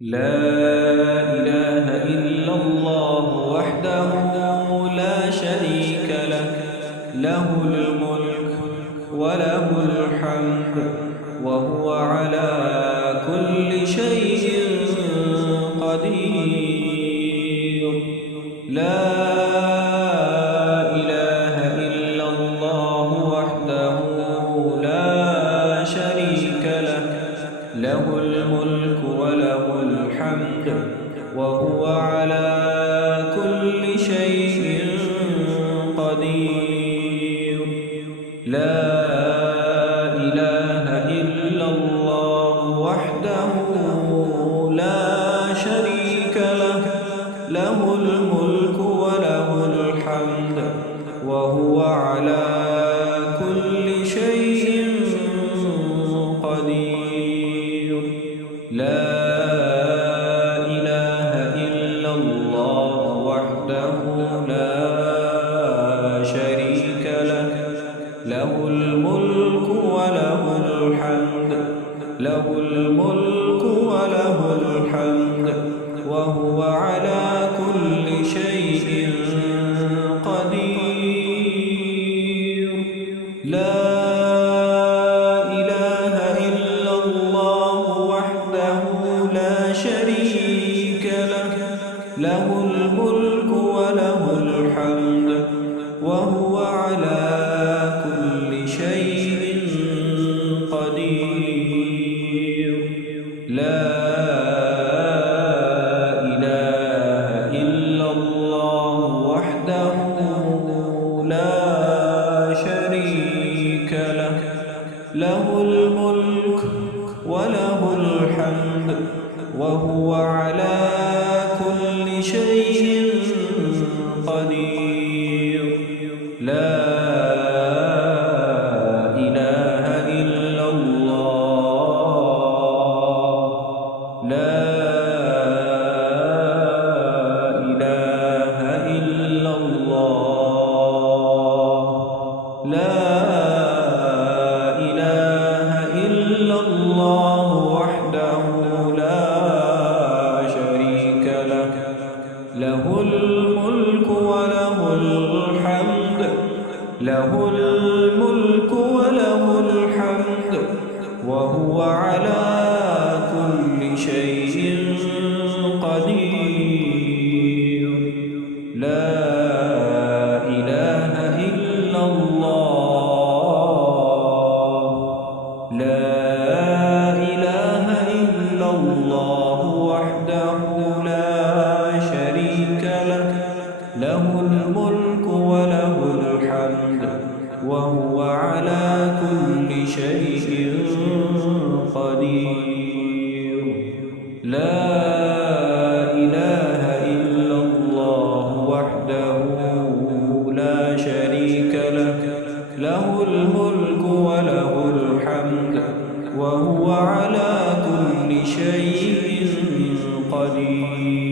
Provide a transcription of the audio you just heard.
لا إله إلا الله وحده لا شريك له، له الملك وله الحمد وهو على كل شيء قدير. لا إله إلا الله وحده لا شريك له، له الملك وله الحمد وهو على كل شيء قدير. لا إله إلا الله وحده لا شريك له، له الملك وله الحمد وهو على كل شيء قدير. لا إله إلا الله وحده لا شريك له، له الملك وله الحمد، له الملك وله الحمد وهو على كل شيء قدير. لا إله إلا الله وحده لا شريك له، له الملك وله الحمد وهو على كل شيء قدير. لا إله إلا الله وحده لا شريك له، له الملك وله الحمد وهو على كل شيء قدير. لا إله إلا الله، لا إله إلا الله، لا إله إلا الله وحده لا شريك له، له الملك وله الحمد، له الملك وله الحمد وهو على كل شيء قدير. لا إله إلا الله، لا إله إلا الله وحده لا شريك له، له الملك وله الحمد وهو على كل شيء قدير. لا إله إلا الله وحده لا شريك له، له الملك وله الحمد وهو على كل شيء قدير.